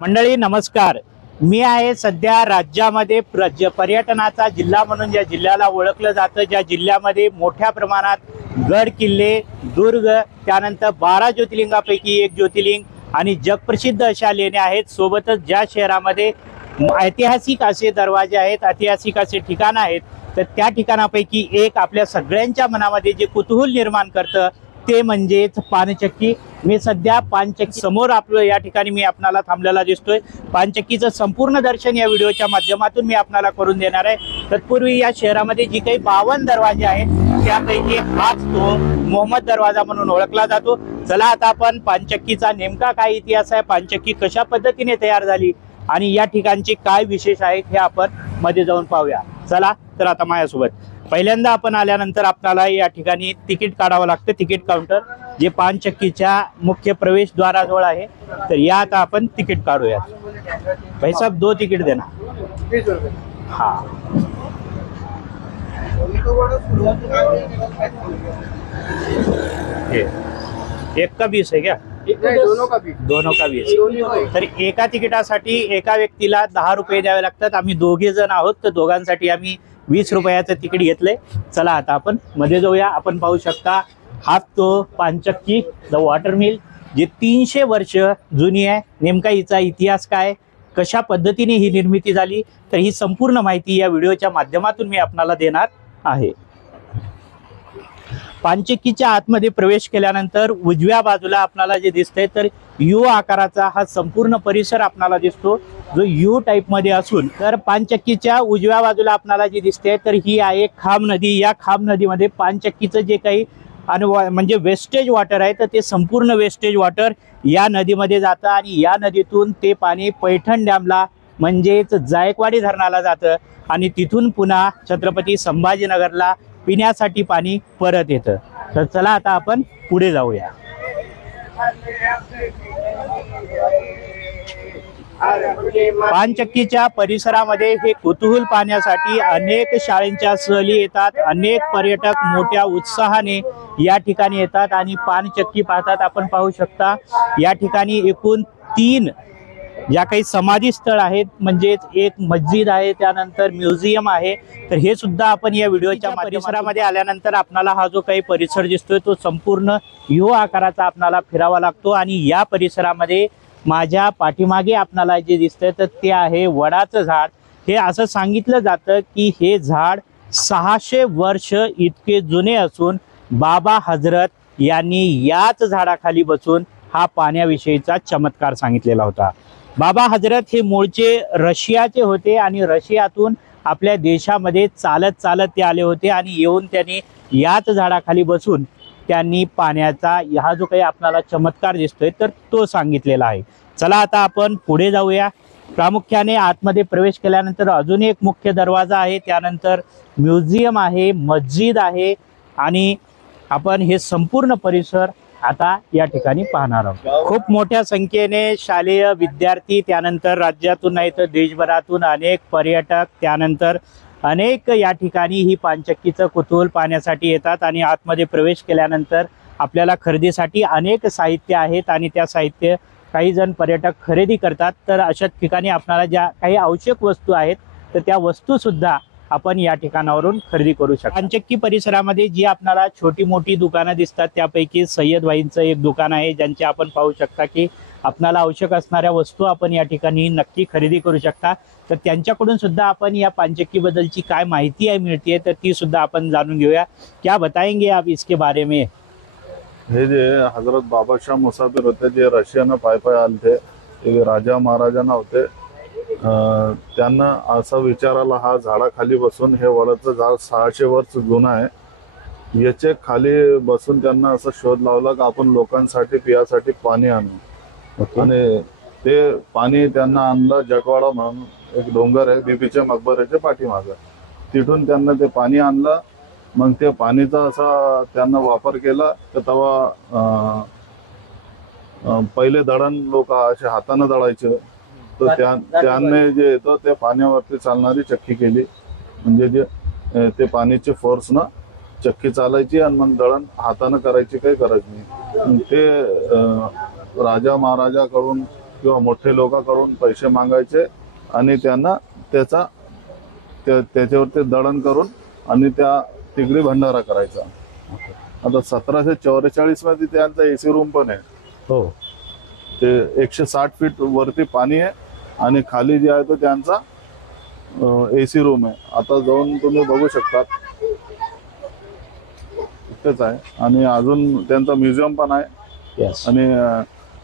मंडळी नमस्कार। मी आहे सध्या राज्यामध्ये पर्यटनाचा जिल्हा म्हणून ज्या जिल्ह्याला ओळखलं जातं, ज्या जिल्ह्यामध्ये मोठ्या प्रमाणात गड किल्ले, दुर्ग, त्यानंतर 12 ज्योतिर्लिंगापैकी एक ज्योतिर्लिंग आणि जगप्रसिद्ध अशा लेण्या आहेत। सोबतच ज्या शहरामध्ये ऐतिहासिक असे दरवाजे आहेत, ऐतिहासिक असे ठिकाण आहेत, तर त्या ठिकाणापैकी एक आपल्या सगळ्यांच्या मनामध्ये जे कुतूहल निर्माण करतं ते म्हणजेच पानचक्की। मी सध्या पानचक्की समोर आपलं या ठिकाणी मी आपल्याला थांबलेला दिसतोय। पानचक्कीचं संपूर्ण दर्शन या व्हिडिओच्या माध्यमातून मी आपल्याला करून देणार आहे। तत्पूर्वी या शहरामध्ये जी काही 52 दरवाजे आहेत त्यापैकी हाच तो मोहम्मद दरवाजा म्हणून ओळखला जातो। चला आता आपण पानचक्कीचा नेमका काय इतिहास आहे, पानचक्की कशा पद्धतीने तयार झाली आणि या ठिकाणचे काय विशेष आहेत हे आपण मध्ये जाऊन पाहूया। चला तर आता माझ्यासोबत पहिल्यांदा आपण आल्यानंतर आपल्याला या ठिकाणी तिकीट काढावं लागतं, तिकीट काउंटर जे पानचक्कीच्या मुख्य प्रवेशद्वाराजवळ आहे। तर या आता आपण तिकीट काढूया। भाई साहब 2 तिकीट देना। हाँ एक का 20 है क्या? दोनों का 20। तर एका तिकिटासाठी एका व्यक्तीला 10 रुपये द्यावे लागतात। आम्ही दोघे जण आहोत, तर दोघांसाठी आम्ही 20 रुपयाचं तिकीट घेतलंय। चला आता आपण मध्ये जाऊया। आपण पाहू शकता हा तो पानचक्की द वॉटर मिल जी 300 वर्ष जुनी आहे। नेमका हिचा इतिहास काय, कशा पद्धतीने ही निर्मिती झाली, तर ही संपूर्ण माहिती या व्हिडिओच्या माध्यमातून मी आपल्याला देणार आहे। पानचक्कीच्या आतमध्ये प्रवेश केल्यानंतर उजव्या बाजूला आपल्याला जे दिसतंय तर यू आकाराचा हा संपूर्ण परिसर आपल्याला दिसतो, जो यू टाइप मध्ये असून तर पानचक्कीच्या उजव्या बाजूला आपल्याला जी दिसते तर ही आहे खाम नदी। या खाम नदीमध्ये पानचक्कीचं जे काही म्हणजे वेस्टेज वॉटर आहे तर ते संपूर्ण वेस्टेज वॉटर या नदीमध्ये जातं आणि या नदीतून ते पाणी पैठण डॅमला म्हणजेच जायकवाडी धरणाला जातं आणि तिथून पुन्हा छत्रपती संभाजीनगरला पिण्यासाठी पाणी परत येतं। तर चला आता आपण पुढे जाऊया। पानचक्कीच्या परिसरामध्ये हे कुतूहल पाहण्यासाठी अनेक शाळेंच्या सहली येतात, अनेक पर्यटक मोठ्या उत्साहाने या ठिकाणी येतात आणि पानचक्की पाहतात। आपण पाहू शकता या ठिकाणी एकूण 3 ज्या काही समाधी स्थळ आहेत, म्हणजेच एक मस्जिद आहे, त्यानंतर म्युझियम आहे। तर हे सुद्धा आपण या व्हिडिओच्या परिसरामध्ये आल्यानंतर आपल्याला हा जो काही परिसर दिसतोय तो संपूर्ण यू आकाराचा आपल्याला फिरावा लागतो आणि या परिसरामध्ये माझ्या पाठीमागे आपल्याला जे दिसतंय तर ते आहे वडाचं झाड। हे असं सांगितलं जातं की हे झाड 600 वर्ष इतके जुने असून बाबा हजरत यांनी याच झाडाखाली बसून हा पाण्याविषयीचा चमत्कार सांगितलेला होता। बाबा हजरत हे मूळचे रशियाचे होते आणि रशियातून आपल्या देशामध्ये चालत चालत ते आले होते आणि येऊन त्यांनी याच झाडाखाली बसून त्यांनी पाण्याचा हा जो काही आपल्याला चमत्कार दिसतोय तर तो सांगितलेला आहे। चला आता आपण पुढे जाऊया। प्रामुख्याने आतमध्ये प्रवेश केल्यानंतर अजून एक मुख्य दरवाजा आहे, त्यानंतर म्युझियम आहे, मस्जिद आहे आणि आपण हे संपूर्ण परिसर आता या ठिकाणी पाहणार आहोत। खूप मोठ्या संख्येने शालेय विद्यार्थी, त्यानंतर राज्यातून नाही तर देशभरातून अनेक पर्यटक, त्यानंतर अनेक या ठिकाणी ही पानचक्कीचं कुतूहल पाहण्यासाठी येतात आणि आतमध्ये प्रवेश केल्यानंतर आपल्याला खरेदीसाठी अनेक साहित्य आहेत आणि त्या साहित्य काही जण पर्यटक खरेदी करतात। तर अशा ठिकाणी आपल्याला ज्या काही आवश्यक वस्तू आहेत तर त्या वस्तू सुद्धा आपण या ठिकाणावरून खरेदी करू शकतो। पानचक्की परिसरामध्ये जी आपल्याला छोटी मोठी दुकानं दिसतात त्यापैकी सय्यद वाईनचं एक दुकान आहे, ज्यांचे आपण पाहू शकता की आपल्याला आवश्यक असणाऱ्या वस्तू आपण या ठिकाणी नक्की खरेदी करू शकता। तर त्यांच्याकडून सुद्धा आपण या पानचक्की बद्दलची काय माहिती आहे मिळते तर ती सुद्धा आपण जाणून घेऊया। क्या बताएंगे आप इसके बारे में? हे जे हजरत बाबाशाह मुसाफिर होते, जे रशियानं पाय आले ते राजा महाराजांना होते, त्यांना असं विचारायला हा झाडाखाली बसून, हे वडाचं झाड 600 वर्ष जुनं आहे, याचे खाली बसून त्यांना असं शोध लावला की आपण लोकांसाठी पियासाठी पाणी आणू। आणि ते पाणी त्यांना आणलं जटवाडा म्हणून एक डोंगर आहे बीबीच्या मकबऱ्याच्या पाठीमागं, तिथून त्यांना ते पाणी आणलं। मग ते पाणीचा असा त्यांना वापर केला तर तेव्हा पहिले दळण लोक असे हाताने दळायचे, तर त्यांनी जे येतं ते पाण्यावरती चालणारी चक्की केली, म्हणजे जे ते पाण्याचे फोर्स ना चक्की चालायची आणि मग दळण हाताने करायची काही गरज नाही। ते राजा महाराजाकडून किंवा मोठे लोकांकडून पैसे मागायचे आणि त्यांना त्याच्यावरती दळण करून आणि त्या तिकडे भंडारा करायचा. आता 1744 मध्ये त्यांचा एसी रूम पण आहे. हो, ते 160 फीट वरती पाणी आहे आणि खाली जे आहे तो त्यांचा एसी रूम आहे. आता जाऊन तुम्ही बघू शकतात, इतकंच आहे. आणि अजून त्यांचा म्युझियम पण आहे. यस. आणि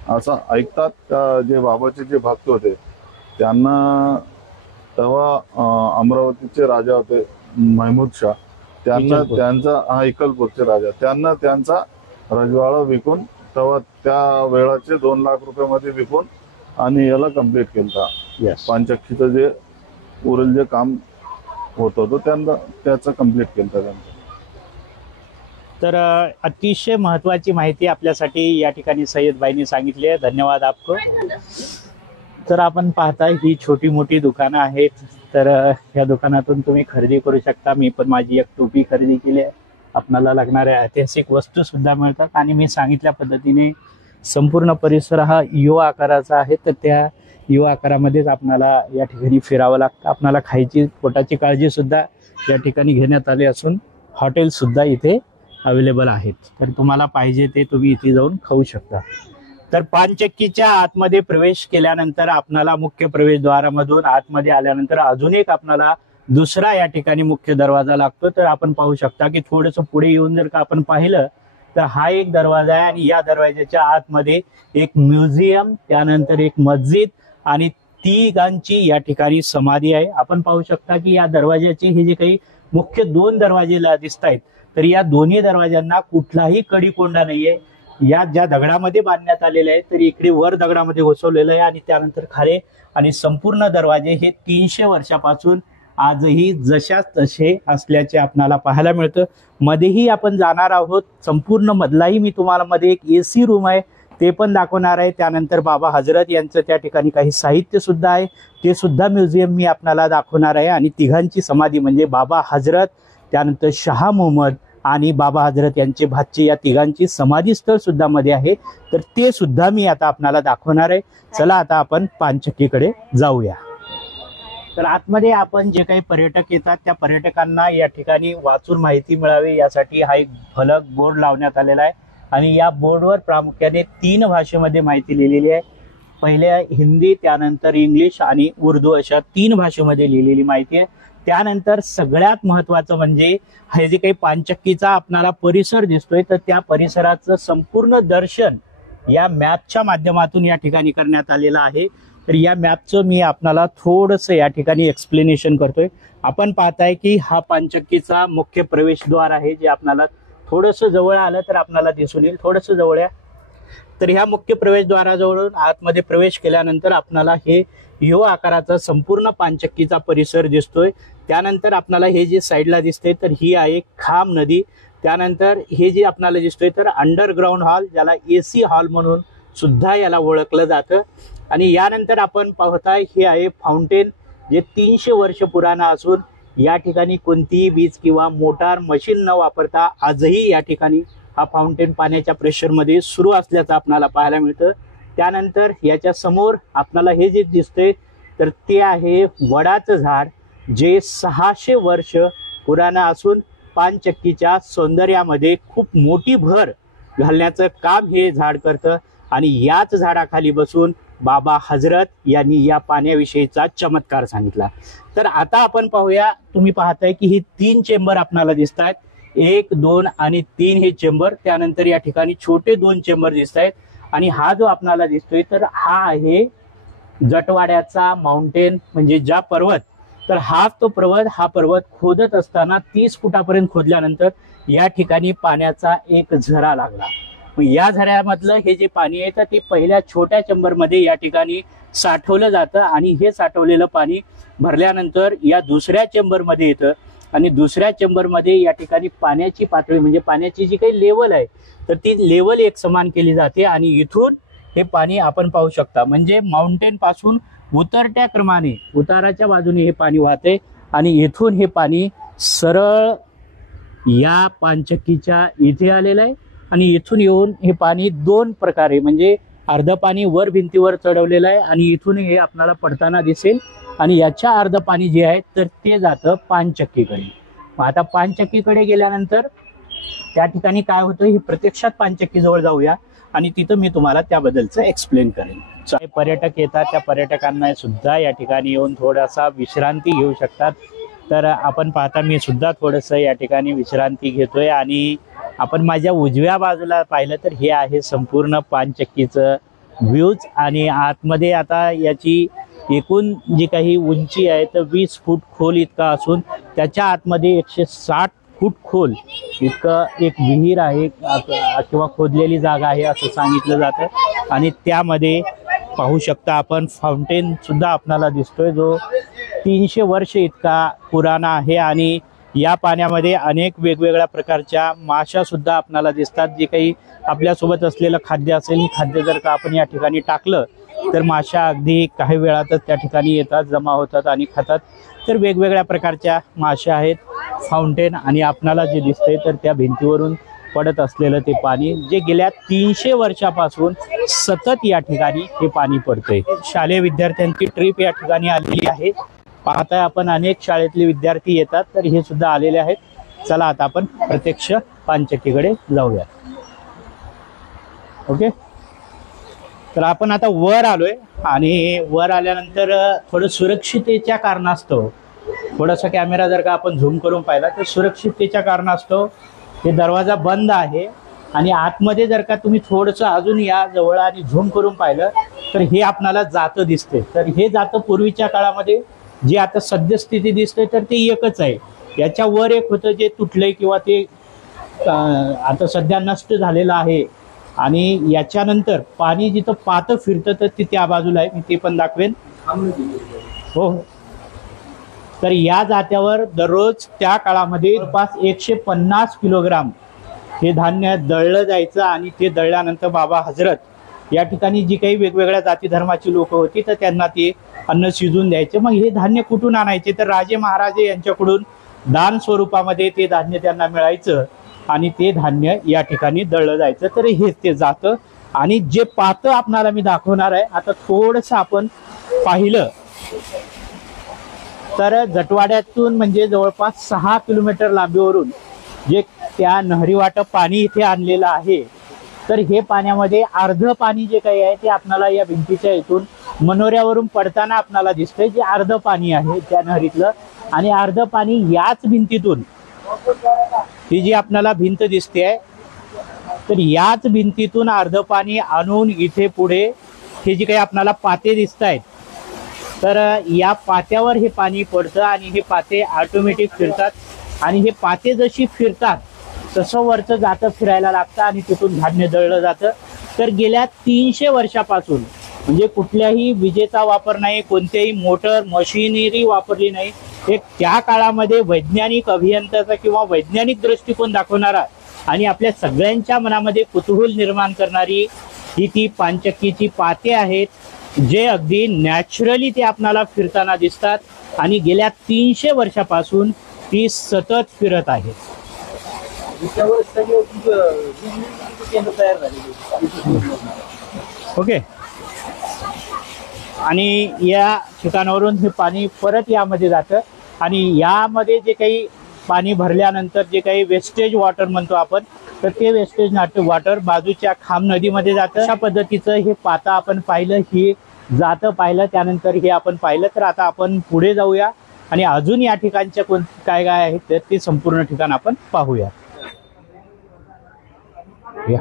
असं ऐकतात का जे बाबाचे जे भक्त होते त्यांना तेव्हा अमरावतीचे राजा होते महमूद शाह, त्यांना त्यांचा इकलपूरचे राजा, त्यांना त्यांचा रजवाडा विकून तेव्हा त्या वेळाचे 2 लाख रुपये मध्ये विकून आणि याला कम्प्लीट केलं. यस. पानचक्कीचं जे उरल जे काम होत होतं त्यांना त्याचं कम्प्लीट केलं त्यांचं. तर अतिशय महत्वाची माहिती आपल्यासाठी या ठिकाणी सय्यदबाईंनी सांगितली आहे. धन्यवाद आपको. तर आपण पाहताय ही छोटी मोठी दुकानं आहेत. तर या दुकानातून तुम्ही खरेदी करू शकता. मी पण माझी एक टोपी खरेदी केली आहे. आपल्याला लागणाऱ्या ऐतिहासिक वस्तू सुद्धा मिळतात. आणि मी सांगितल्या पद्धतीने संपूर्ण परिसर हा यू आकाराचा आहे. तर त्या यू आकारामध्येच आपल्याला या ठिकाणी फिरावं लागतं. आपल्याला खायची पोटाची काळजी सुद्धा या ठिकाणी घेण्यात आली असून हॉटेल सुद्धा इथे अवेलेबल आहेत. तर तुम्हाला पाहिजे ते तुम्ही इथे जाऊन खाऊ शकता. तर पानचक्कीच्या आतमध्ये प्रवेश केल्यानंतर आपणाला मुख्य प्रवेशद्वारामधून आतमध्ये आल्यानंतर अजून एक आपणाला दुसरा या ठिकाणी मुख्य दरवाजा लागतो. तर आपण पाहू शकता की थोडंसं पुढे येऊन जर का आपण पाहिलं तर हा एक दरवाजा आहे आणि या दरवाजाच्या आतमध्ये एक म्युझियम, त्यानंतर एक मस्जिद आणि तिघांची या ठिकाणी समाधी आहे. आपण पाहू शकता की या दरवाजाचे हे जे काही मुख्य 2 दरवाजे दिसत आहेत तर या दोन्ही दरवाजांना कुठलाही कडी-कोंडा नाहीये. या ज्या दगडामध्ये बांधण्यात आलेले आहे तर इकडे वर दगडामध्ये घुसवलेलं आहे आणि त्यानंतर खाली. आणि संपूर्ण दरवाजे हे 300 वर्षापासून आजही जशाच तसे असल्याचे आपल्याला पाहायला मिळतं. मध्येही आपण जाणार आहोत. संपूर्ण मधलाही मी तुम्हाला मध्ये एक एसी रूम आहे ते पण दाखवणार आहे. त्यानंतर बाबा हजरत यांचं त्या ठिकाणी काही साहित्य सुद्धा आहे ते सुद्धा म्युझियम मी आपल्याला दाखवणार आहे. आणि तिघांची समाधी म्हणजे बाबा हजरत, त्यानंतर शहा मोहम्मद आणि बाबा हजरत यांचे भाचे या तिघांची समाधी स्थळ सुद्धा मध्ये आहे. तर ते सुद्धा मी आता आपल्याला दाखवणार आहे. चला आता आपण पानचक्कीकडे जाऊया. तर आतमध्ये आपण जे काही पर्यटक येतात त्या पर्यटकांना या ठिकाणी वाचून माहिती मिळावी यासाठी हा एक फलक बोर्ड लावण्यात आलेला आहे. आणि या बोर्डवर प्रामुख्याने 3 भाषेमध्ये माहिती लिहिलेली आहे. पहिल्या हिंदी, त्यानंतर इंग्लिश आणि उर्दू अशा 3 भाषेमध्ये लिहिलेली माहिती आहे. त्यानंतर सगळ्यात महत्वाचं म्हणजे हे जे काही पानचक्कीचा आपणाला परिसर दिसतोय तर त्या परिसराचं संपूर्ण दर्शन या मॅपच्या माध्यमातून या ठिकाणी करण्यात आलेलं आहे. तर या मॅपचं मी आपणाला थोडंसं या ठिकाणी एक्सप्लेनेशन करतोय. आपण पाहताय की हा पानचक्कीचा मुख्य प्रवेशद्वार आहे जे आपल्याला थोडंसं जवळ आलं तर आपल्याला दिसून येईल. थोडंसं जवळ या. तर ह्या मुख्य प्रवेशद्वाराजवळून आतमध्ये प्रवेश केल्यानंतर आपल्याला हे यू आकाराचा संपूर्ण पानचक्कीचा परिसर दिसतोय. त्यानंतर आपल्याला हे जे साईडला दिसते तर ही आहे खाम नदी. त्यानंतर हे जे आपल्याला दिसतोय तर अंडरग्राऊंड हॉल, ज्याला एसी हॉल म्हणून सुद्धा याला ओळखलं जातं. आणि यानंतर आपण पाहताय हे आहे फाउंटेन जे 300 वर्ष पुराणा असून या ठिकाणी कोणतीही वीज किंवा मोटार मशीन न वापरता आजही या ठिकाणी हा फाउंटेन पाण्याच्या प्रेशरमध्ये सुरू असल्याचं आपल्याला पाहायला मिळतं. त्यानंतर याच्या समोर आपल्याला हे जे दिसतंय तर ते आहे वडाचं झाड जे 600 वर्ष पुराणा असून पानचक्कीच्या सौंदर्यामध्ये खूप मोठी भर घालण्याचं काम हे झाड करतं. आणि याच झाडाखाली बसून बाबा हजरत यांनी या पाण्याविषयीचा चमत्कार सांगितला. तर आता आपण पाहूया. तुम्ही पाहताय की ही 3 चेंबर आपल्याला दिसत आहेत. 1, 2 आणि 3 हे चेंबर. त्यानंतर या ठिकाणी छोटे 2 चेंबर दिसत आहेत. आणि हा जो आपल्याला दिसतोय तर हा आहे जटवाड्याचा माउंटेन म्हणजे ज्या पर्वत. तर हा पर्वत खोदत असताना 30 फुटापर्यंत खोदल्यानंतर या ठिकाणी पाण्याचा एक झरा लागला. या झऱ्यामधलं हे जे पाणी आहे तर ते पहिल्या छोट्या चेंबरमध्ये या ठिकाणी साठवलं जातं आणि हे साठवलेलं पाणी भरल्यानंतर या दुसऱ्या चेंबरमध्ये येतं. आणि दुसऱ्या चेंबरमध्ये या ठिकाणी पाण्याची पातळी म्हणजे पाण्याची जी काही लेवल आहे तर ती लेवल एक समान केली जाते. आणि इथून हे पाणी आपण पाहू शकता म्हणजे माउंटेन पासून उतरत्या क्रमाने उताराच्या बाजूने हे पाणी वाहते आणि इथून हे पाणी सरळ या पानचक्कीच्या इथे आलेलं आहे. आणि इथून येऊन हे पाणी 2 प्रकारे म्हणजे अर्ध पाणी वर भिंतीवर चढवलेलं आहे आणि इथून हे आपल्याला पडताना दिसेल आणि याच्या अर्ध पाणी जे आहे तर ते जातं पानचक्कीकडे. मग आता पानचक्कीकडे गेल्यानंतर त्या ठिकाणी काय होतं हे प्रत्यक्षात पानचक्की जवळ जाऊया आणि तिथं मी तुम्हाला त्याबद्दलचं एक्सप्लेन करेन. जे पर्यटक येतात त्या पर्यटकांना सुद्धा या ठिकाणी येऊन थोडासा विश्रांती घेऊ शकतात. तर आपण पाहता मी सुद्धा थोडंसं या ठिकाणी विश्रांती घेतोय आणि आपण माझ्या उजव्या बाजूला पाहिलं तर हे आहे संपूर्ण पानचक्कीचं व्ह्यूज आणि आतमध्ये आता याची एकूण जी काही उंची आहे तर 20 फूट खोल इतका असून त्याच्या आतमध्ये 160 फूट खोल इतकं एक विहीर आहे किंवा खोदलेली जागा आहे असं सांगितलं जातं. आणि त्यामध्ये पाहू शकता आपण फाउंटेन सुद्धा आपल्याला दिसतोय जो 300 वर्ष इतका पुराणा आहे आणि या पाण्यामध्ये अनेक वेगवेगळ्या प्रकारच्या माशा सुद्धा आपल्याला दिसतात. जे काही आपल्यासोबत असलेलं खाद्य असेल खाद्य जर का आपण या ठिकाणी टाकलं तर माशा अगदी काही वेळातच त्या ठिकाणी येतात, जमा होतात आणि खातात. तर वेगवेगळ्या प्रकारच्या माशा आहेत. फाउंटेन आणि आपणाला जे दिसतंय तर त्या भिंतीवरून पडत असलेलं ते पाणी जे गेल्या 300 वर्षापासून सतत या ठिकाणी हे पाणी पडतंय. शालेय विद्यार्थ्यांची ट्रिप या ठिकाणी आलेली आहे. पाहताय आपण अनेक शाळेतले विद्यार्थी येतात तर हे सुद्धा आलेले आहेत. चला आता आपण प्रत्यक्ष पानचक्कीकडे जाऊया. ओके, तर आपण आता वर आलोय आणि वर आल्यानंतर थोडं सुरक्षिततेच्या कारणास्तव थोडासा कॅमेरा जर का आपण झूम करून पाहिला तर सुरक्षिततेच्या कारणास्तव हे दरवाजा बंद आहे आणि आतमध्ये जर का तुम्ही थोडंसं अजून या जवळ आणि झूम करून पाहिलं तर हे आपल्याला जातं दिसते. तर हे जातं पूर्वीच्या काळामध्ये जे आता सद्यस्थिती दिसते तर ते एकच आहे. याच्या वर एक होतं जे तुटलंय किंवा ते आता सध्या नष्ट झालेलं आहे. आणि याच्यानंतर पाणी जिथं पातं फिरतं तर ते त्या बाजूला आहे, मी ते पण दाखवेन. हो, तर या जात्यावर दररोज त्या काळामध्ये 150 किलोग्राम हे धान्य दळलं जायचं आणि ते दळल्यानंतर बाबा हजरत या ठिकाणी जी काही वेगवेगळ्या जाती धर्माची लोक होती तर त्यांना ते अन्न शिजून द्यायचे. मग हे धान्य कुठून आणायचे तर राजे महाराजे यांच्याकडून दान स्वरूपामध्ये ते धान्य त्यांना मिळायचं आणि ते धान्य या ठिकाणी दळलं जायचं. तर हेच ते जातं आणि जे पातं आपणाला मी दाखवणार आहे. आता थोडंसं आपण पाहिलं तर जटवाड्यातून म्हणजे जवळपास 6 किलोमीटर लांबीवरून जे त्या नहरी वाटप पाणी इथे आणलेलं आहे तर हे पाण्यामध्ये अर्ध पाणी जे काही आहे ते आपल्याला या भिंतीच्या इथून मनोऱ्यावरून पडताना आपल्याला दिसतंय जे अर्ध पाणी आहे त्या नहरीतलं. आणि अर्ध पाणी याच भिंतीतून ही जी आपल्याला भिंत दिसते आहे तर याच भिंतीतून अर्ध पाणी आणून इथे पुढे हे जे काही आपल्याला पाते दिसत आहेत तर या पात्यावर हे पाणी पडतं आणि हे पाते ऑटोमॅटिक फिरतात आणि हे पाते जशी फिरतात तसं वरचं जातं फिरायला लागतं आणि तिथून धान्य दळलं जातं. तर गेल्या 300 वर्षापासून म्हणजे कुठल्याही विजेचा वापर नाही, कोणत्याही मोटर मशिनरी वापरली नाही. एक त्या काळामध्ये वैज्ञानिक अभियंत्याचा किंवा वैज्ञानिक दृष्टिकोन दाखवणारा आणि आपल्या सगळ्यांच्या मनामध्ये कुतूहल निर्माण करणारी ही ती पानचक्कीची पाते आहेत जे अगदी नॅचरली ते आपल्याला फिरताना दिसतात आणि गेल्या 300 वर्षापासून ती सतत फिरत आहे. ओके, आणि या ठिकाणावरून हे पाणी परत यामध्ये जातं आणि यामध्ये जे काही पाणी भरल्यानंतर जे काही वेस्टेज वॉटर म्हणतो आपण तर ते वेस्टेज वॉटर बाजूच्या खाम नदीमध्ये जातं. अशा पद्धतीचं हे पाता आपण पाहिलं, ही जातं पाहिलं, त्यानंतर हे आपण पाहिलं. तर आता आपण पुढे जाऊया आणि अजून या ठिकाणच्या काय काय आहे तर ते संपूर्ण ठिकाण आपण पाहूया. या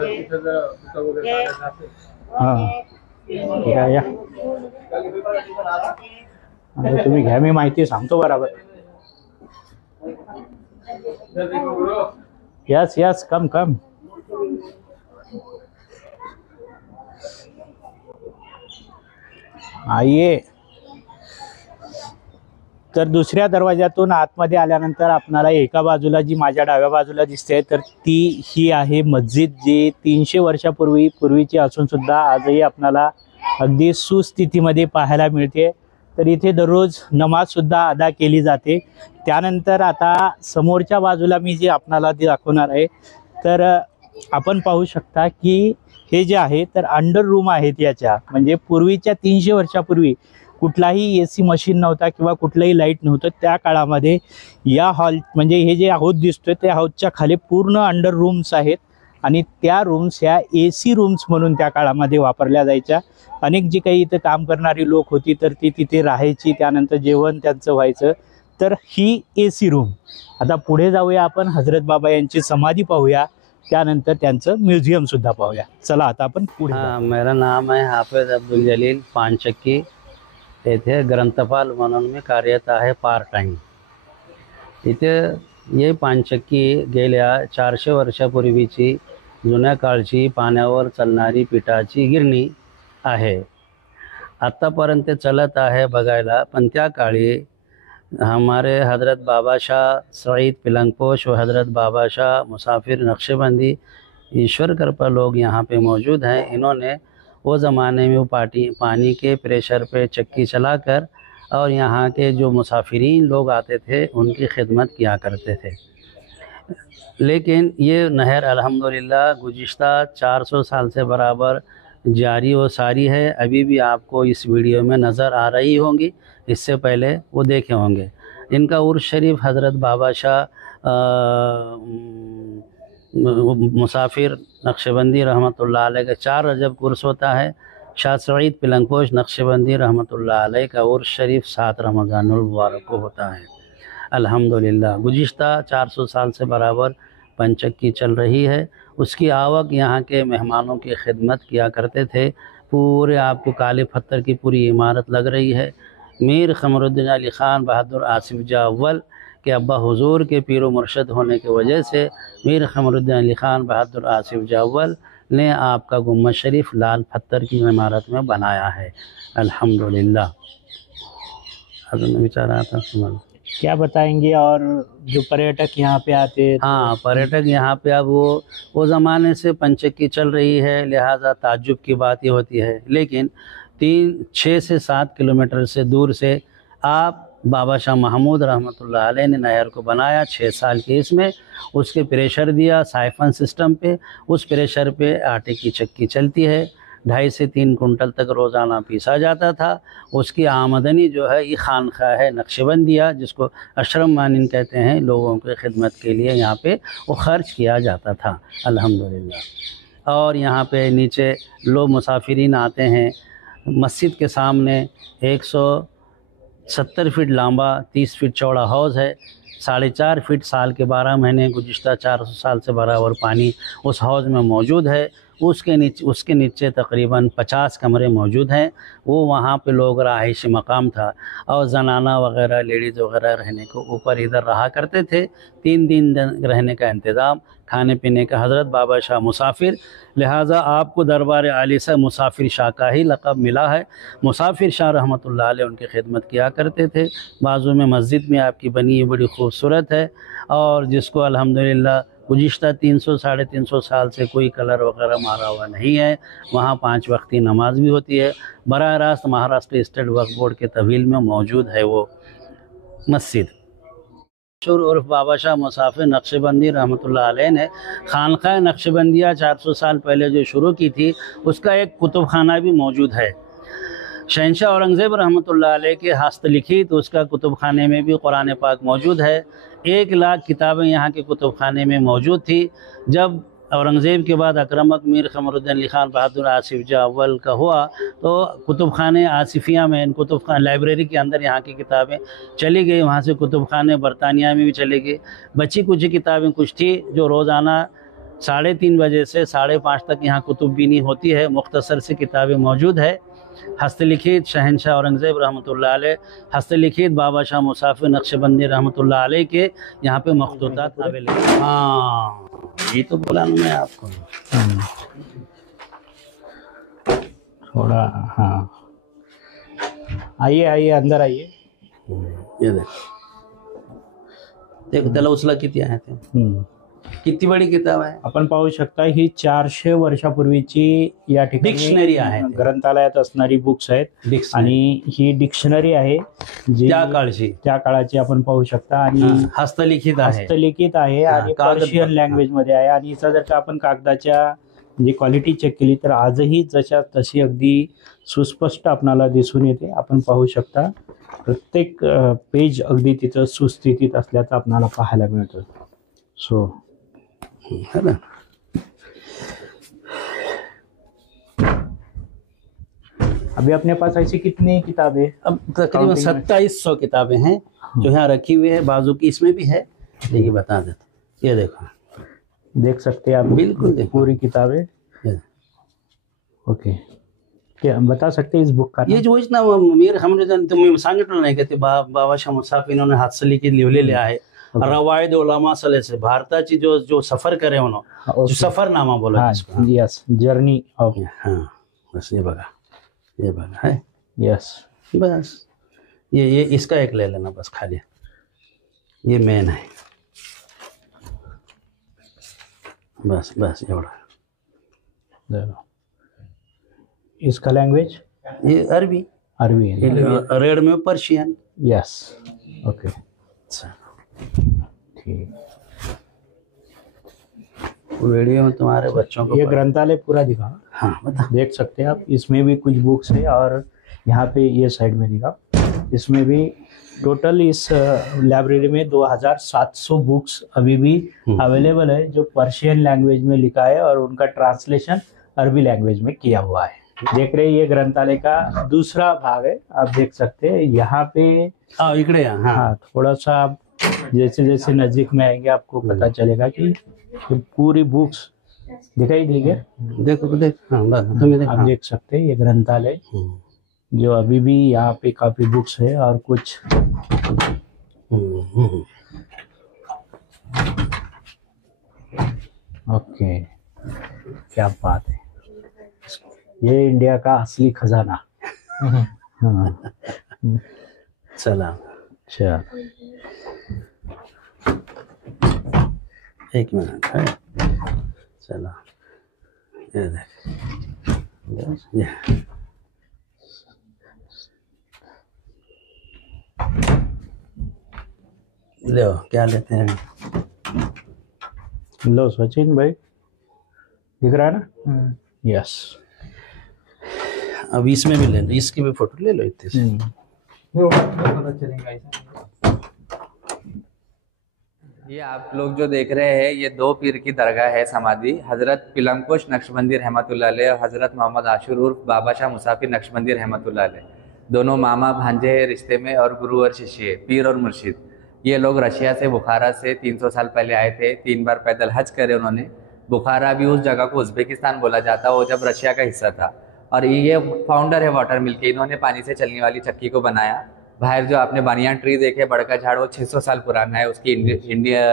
तुम्ही घ्या, मी माहिती सांगतो बरोबर. यस यस, कम कम. आइए. तर दुसऱ्या दरवाजातून आतमध्ये आल्यानंतर आपल्याला एका बाजूला जी माझ्या डाव्या बाजूला दिसते तर ती ही आहे मस्जिद जी 300 वर्षापूर्वीची असून सुद्धा आजही आपल्याला अगदी सुस्थितीमध्ये पाहायला मिळते. तर इथे दररोज नमाज सुद्धा अदा केली जाते. त्यानंतर आता समोरच्या बाजूला मी जे आपल्याला दाखवणार आहे तर आपण पाहू शकता की हे जे आहे तर अंडर रूम आहेत याच्या, म्हणजे पूर्वीच्या 300 वर्षापूर्वी कुठलाही AC मशीन नव्हता किंवा कुठलंही लाईट नव्हतं. त्या काळामध्ये या हॉल म्हणजे हे जे हौद दिसतोय त्या हौदच्या खाली पूर्ण अंडर रूम्स आहेत आणि त्या रूम्स ह्या AC रूम्स म्हणून त्या काळामध्ये वापरल्या जायच्या. अनेक जी काही इथं काम करणारी लोक होती तर ती तिथे राहायची, त्यानंतर जेवण त्यांचं व्हायचं. तर ही AC रूम. आता पुढे जाऊया आपण, हजरत बाबा यांची समाधी पाहूया, त्यानंतर त्यांचं म्युझियम सुद्धा पाहूया. चला आता आपण पुढे हाँ, मेरा नाम है हाफिज अब्दुल जलील पानचक्की. येथे ग्रंथपाल म्हणून मी कार्यरत आहे पार्ट टाइम. इथे ये पानचक्की गेल्या 400 वर्षापूर्वीची जुन्या काळची पाण्यावर चालणारी पिठाची गिरणी आहे. आत्तापर्यंत ते चलत आहे बघायला, पण त्या काळी हमारे हज़रत बाबा शाह सईद पिलंगपोश व हज़रत बाबा शाह मुसाफिर नक्शबंदी ईश्वर कृपा लोग यहाँ पे मौजूद हैं. इन्होंने वो ज़माने में वो पानी के प्रेशर पे चक्की चलाकर और यहाँ के जो मुसाफिरीन लोग आते थे उनकी खिदमत किया करते थे. लेकिन ये नहर अल्हम्दुलिल्लाह गुज़िश्ता 400 साल से बराबर जारी व सारी है. अभी भी आपको इस वीडियो में नज़र आ रही होंगी, इससे पहले वो देखे होंगे. इनका उर्स शरीफ हज़रत बाबा शाह मुसाफिर नक्शबंदी रहमतुल्लाह अलैह का 4 रजब उर्स होता है. शाह सईद पिलंगपोश नक्शबंदी रहमतुल्लाह अलैह का उर्स शरीफ 7 रमज़ानुल मुबारक को होता है. अल्हम्दुलिल्लाह गुज़िश्ता 400 साल से बराबर पंचक्की चल रही है. उसकी आवक यहाँ के मेहमानों की खिदमत किया करते थे. पूरे आपको काले पत्थर की पूरी इमारत लग रही है. मीर क़मरुद्दीन अली ख़ान बहादुर आसिफ जा अव्वल के अब्बा हुजूर के पीरो मुर्शद होने की वजह से मीर क़मरुद्दीन अली ख़ान बहादुर आसिफ जा अव्वल ने आपका गुम्बद शरीफ लाल पत्थर की इमारत में बनाया है. अल्हम्दुलिल्लाह. अभी विचार आता समझ क्या बताएंगे, और जो पर्यटक यहाँ पे आते हैं हाँ, पर्यटक यहाँ पे अब वो ज़माने से पंचक्की चल रही है, लिहाजा ताज्जुब की बात ये होती है. लेकिन 6 से 7 किलोमीटर से दूर से आप बाबा शाह महमूद रहमतुल्लाह अलैह ने नहर को बनाया 6 साल के. इसमें उसके प्रेशर दिया साइफन सिस्टम पे, उस प्रेशर पे आटे की चक्की चलती है. 2.5 से 3 कुंटल तक रोज़ाना पीसा जाता था. उसकी आमदनी जो है ये खानखा है नक्शबंदिया, जिसको अशरम मानिन कहते हैं, लोगों की खिदमत के लिए यहाँ पे वो खर्च किया जाता था. अल्हम्दुलिल्लाह. और यहाँ पे नीचे लोग मुसाफिरीन आते हैं. मस्जिद के सामने 170 फीट लंबा 30 फीट चौड़ा हौज़ है. 4.5 फीट साल के 12 महीने गुज़िश्ता 400 साल से बराबर पानी उस हौज़ में मौजूद है. उसके नीचे तकरीबन 50 कमरे मौजूद हैं. वो वहाँ पे लोग रहायशी मकाम था और जनाना वगैरह लेडीज़ वगैरह रहने को ऊपर इधर रहा करते थे. 3 दिन रहने का इंतज़ाम, खाने पीने का. हज़रत बाबा शाह मुसाफिर, लिहाजा आपको दरबार आली से मुसाफिर शाह का ही लक़ब मिला है. मुसाफिर शाह रहमतुल्लाह अलैह उनकी खिदमत किया करते थे. बाजू में मस्जिद में आपकी बनी बड़ी खूबसूरत है और जिसको अल्हम्दुलिल्लाह गुज़िश्ता 300 साढ़े 300 साल से कोई कलर वगैरह मारा हुआ नहीं है. वहाँ 5 वक्ती नमाज भी होती है. बराह रास्त महाराष्ट्र स्टेट वक्फ बोर्ड के तहवील में मौजूद है वो मस्जिद. उर्फ बाबा शाह मुसाफिर नक्शबंदी रहमतुल्लाह अलैह ने खानका नक्शबंदिया 400 साल पहले जो शुरू की थी, उसका एक कुतुब खाना भी मौजूद है. शहंशाह औरंगज़ेब रहमतुल्लाह अलैह के हस्तलिखित उसका कुतुब खाने में भी कुरान पाक मौजूद है. 1 लाख किताबें यहाँ के कुतुब खाने में मौजूद थी. जब औरंगज़ेब के बाद अकरमक मीर क़मरुद्दीन अली ख़ान बहादुर आसिफ जा अव्वल का हुआ तो कुतुब खाने आसिफिया में कुतुब खान लाइब्रेरी के अंदर यहाँ की किताबें चली गई. वहाँ से कुतुब खाने बरतानिया में भी चली गई. बची कुछ किताबें कुछ थी जो रोज़ाना 3:30 बजे से 5:30 तक यहाँ कुतुब बीनी होती है. मुख्तसर सी किताबें मौजूद है. हस्तलिखित शहंशाह औरंगज़ेब रहमतुल्लाह अलैह, हस्तलिखित बाबा शाह मुसाफिर नक्शबंदी रहमतुल्लाह अलैह के यहाँ पे मखतूतात अवेलेबल. हाँ, ये तो बोला ना मैं आपको. थोड़ा हाँ, आइए आइए अंदर आइए. ये देखो त्याला उचला किती आहे ते. किती बडी किताब आहे. आपण पाहू शकता ही 400 वर्षापूर्वीची या ठिकाणी डिक्शनरी आहे. ग्रंथालयात असणारी बुक्स आहेत आणि ही डिक्शनरी आहे जी त्या काळाची आपण पाहू शकता. आणि हस्तलिखित आहे आणि पर्शियन लँग्वेज मध्ये आहे. आणि हिचा जर का आपण कागदाच्या जी क्वालिटी चेक केली तर आजही जशा तशी अगदी सुस्पष्ट आपणाला दिसून येते. आपण पाहू शकता प्रत्येक पेज अगदी तिथं सुस्थितीत असल्याचं आपणाला पाहायला मिळतं. सो है ना. अभी अपने पास ऐसी कितनी किताबें? अब तकरीबन 2700 किताबें हैं जो यहाँ रखी हुई है. बाजू की इसमें भी है, देखिए बता देता. ये देखो, देख सकते हैं आप. बिल्कुल देखो. पूरी किताबें. ये- ओके. क्या हम बता सकते हैं इस बुक का ये नाम? जो ना मीर हमने तुम्ही सांगितलं नाही का ते बाबाशाह मुसाफिर ने हातसली लिहिलेले आहे. रवायद उलमा सलेसे, भारताची जो जो सफर करे म्हणून, जो सफरनामा बोला हाँ, जिसको. Yes, journey of. हाँ, बस ये बघा, ये बघा है. यस. बस ये इसका एक ले लेना बस खाली. ये मेन है. बस बस एवढा. इसका लैंग्वेज ये अरबी, अरबी है. रेड में पर्शियन. यस. ओके. ठीक. वीडियो में तुम्हारे बच्चों को ये ग्रंथालय पूरा दिखा. हाँ बता. देख सकते हैं आप. इसमें भी कुछ बुक्स है और यहाँ पे ये साइड में दिखा. इसमें भी टोटल इस लाइब्रेरी में 2700 बुक्स अभी भी अवेलेबल है जो पर्शियन लैंग्वेज में लिखा है और उनका ट्रांसलेशन अरबी लैंग्वेज में किया हुआ है. देख रहे हैं ये ग्रंथालय का दूसरा भाग है. आप देख सकते हैं यहाँ पे. हाँ इकडे या. हाँ हाँ, थोड़ा सा आप जैसे जैसे नजदीक में आएंगे आपको पता चलेगा कि ये पूरी बुक्स दिखाई देंगे. देखो देख. हाँ बस तुम्हें देख. आप देख सकते हैं ये ग्रंथालय जो अभी भी यहाँ पे काफी बुक्स है और कुछ. ओके, क्या बात है. ये इंडिया का असली खजाना. हाँ. चला. अच्छा. एक मिनट है. चला. ये देख. बस ये. लो क्या लेते हैं. लो सचिन भाई, दिख रहा है ना? यस. अब इसमें भी ले लो, इसकी भी फोटो ले लो इतने से. ये आप लोग जो देख रहे हैं ये दो पीर की दरगाह है समाधि. हजरत पिलंकुश नक्शबंदी रहमतुल्लाह अलैह और हजरत मोहम्मद आशूर उर्फ बाबाशाह मुसाफिर नक्शबंदी रहमतुल्लाह अलैह, दोनों मामा भांजे है रिश्ते में और गुरु और शिष्य, पीर और मुर्शिद. ये लोग रशिया से बुखारा से 300 साल पहले आए थे. 3 बार पैदल हज करे उन्होंने. बुखारा भी उस जगह को उज्बेकिस्तान बोला जाता, वो जब रशिया का हिस्सा था. और ये फाउंडर है वाटर मिल के. इन्होंने पानी से चलने वाली चक्की को बनाया. बाहर जो आपने बानियान ट्री देखे, बड़का झाड़, वो 600 साल पुराना है. उसकी इंडिया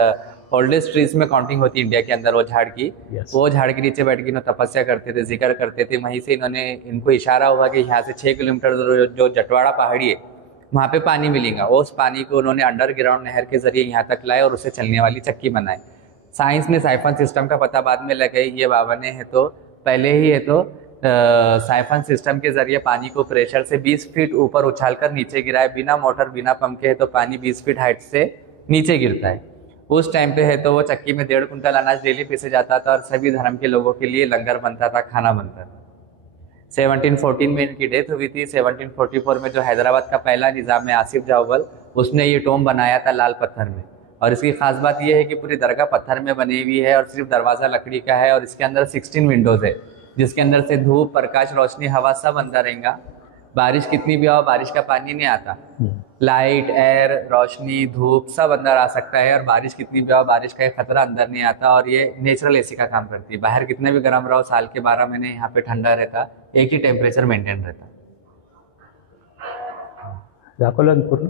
ओल्डेस्ट ट्रीज में काउंटिंग होती है इंडिया के अंदर वो झाड़ की. वो झाड़ के नीचे बैठ के इन्होंने तपस्या करते थे, जिक्र करते थे. वहीं से इनको इशारा हुआ कि यहाँ से 6 किलोमीटर जो जटवाड़ा पहाड़ी है वहाँ पे पानी मिलेगा. उस पानी को उन्होंने अंडरग्राउंड नहर के जरिए यहाँ तक लाए और उससे चलने वाली चक्की बनाए. साइंस में साइफन सिस्टम का पता बाद में लगे. ये बाबा ने है तो पहले ही है तो साइफन सिस्टम के जरिए पानी को प्रेशर से 20 फीट ऊपर उछालकर नीचे गिराए. बिना मोटर बिना पंप के है तो पानी 20 फीट हाइट से नीचे गिरता है. उस टाइम पे है तो वो चक्की में 1.5 कुंटल अनाज डेली पीसे जाता था और सभी धर्म के लोगों के लिए लंगर बनता था, खाना बनता था. 1714 में इनकी डेथ हुई थी. 1744 में जो हैदराबाद का पहला निजाम है आसिफ जावल, उसने ये टोम बनाया था लाल पत्थर में. और इसकी खास बात यह है कि पूरी दरगाह पत्थर में बनी हुई है और सिर्फ दरवाजा लकड़ी का है. और इसके अंदर 16 विंडोज है जिसके अंदर से धूप, प्रकाश, रोशनी, हवा सब अंदर रहेगा. बारिश कितनी भी हो, बारिश का पानी नहीं आता. लाइट, एयर, रोशनी, धूप सब अंदर आ सकता है. और बारिश कितनी भी हो, बारिश का खतरा अंदर नहीं आता. और ये नेचुरल एसी का काम करती है. बाहर कितने भी गर्म रहो, साल के 12 महीने यहाँ पे ठंडा रहता, एक ही टेम्परेचर मेंटेन रहता. दाखवलं पूर्ण.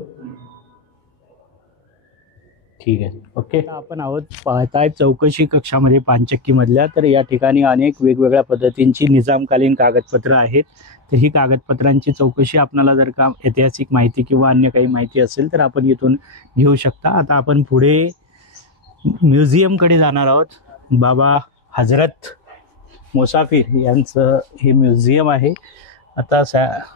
ठीक आहे. ओके. आपण आहोत पाहताय चौकशी कक्षामध्ये पानचक्की मधल्या. तर या ठिकाणी अनेक वेगवेगळ्या पद्धतींची निजामकालीन कागदपत्र आहेत. तर ही कागदपत्रांची चौकशी आपल्याला जर का ऐतिहासिक माहिती किंवा अन्य काही माहिती असेल तर आपण इथून घेऊ शकता. आता आपण पुढे म्युझियमकडे जाणार आहोत. बाबा हजरत मुसाफिर यांचं हे म्युझियम आहे. आता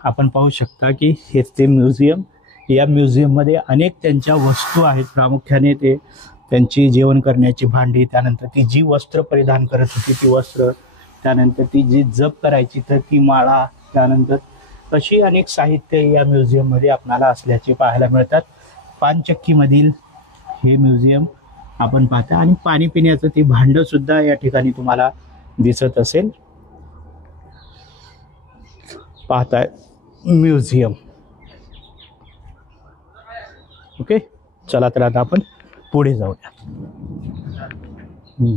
आपण पाहू शकता की हे ते म्युझियम. या म्युझियममध्ये अनेक त्यांच्या वस्तू आहेत. प्रामुख्याने ते त्यांची जेवण करण्याची भांडी, त्यानंतर ती जी वस्त्र परिधान करत होती ती वस्त्र, त्यानंतर ती जी जप करायची तर ती माळा, त्यानंतर अशी अनेक साहित्य या म्युझियममध्ये आपल्याला असल्याचे पाहायला मिळतात. पानचक्कीमधील हे म्युझियम आपण पाहता आणि पाणी पिण्याचं ते भांडं सुद्धा या ठिकाणी तुम्हाला दिसत असेल. पाहताय म्युझियम. ओके, चला तर आता आपण पुढे जाऊया.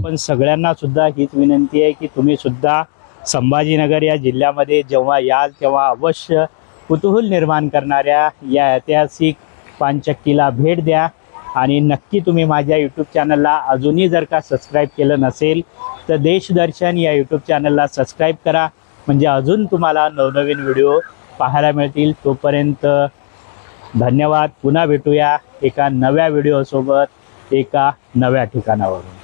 पण सगळ्यांना सुद्धा हीच विनंती आहे की तुम्ही सुद्धा संभाजीनगर या जिल्ह्यामध्ये जेव्हा याल तेव्हा अवश्य कुतूहल निर्माण करणाऱ्या या ऐतिहासिक पानचक्कीला भेट द्या. आणि नक्की तुम्ही माझ्या यूट्यूब चॅनलला अजूनही जर का सबस्क्राईब केलं नसेल तर देशदर्शन या यूट्यूब चॅनलला सबस्क्राईब करा, म्हणजे अजून तुम्हाला नवनवीन व्हिडिओ पाहायला मिळतील. तोपर्यंत धन्यवाद. पुन्हा भेटूया एका नव्या व्हिडिओसोबत एका नव्या ठिकाणावरून.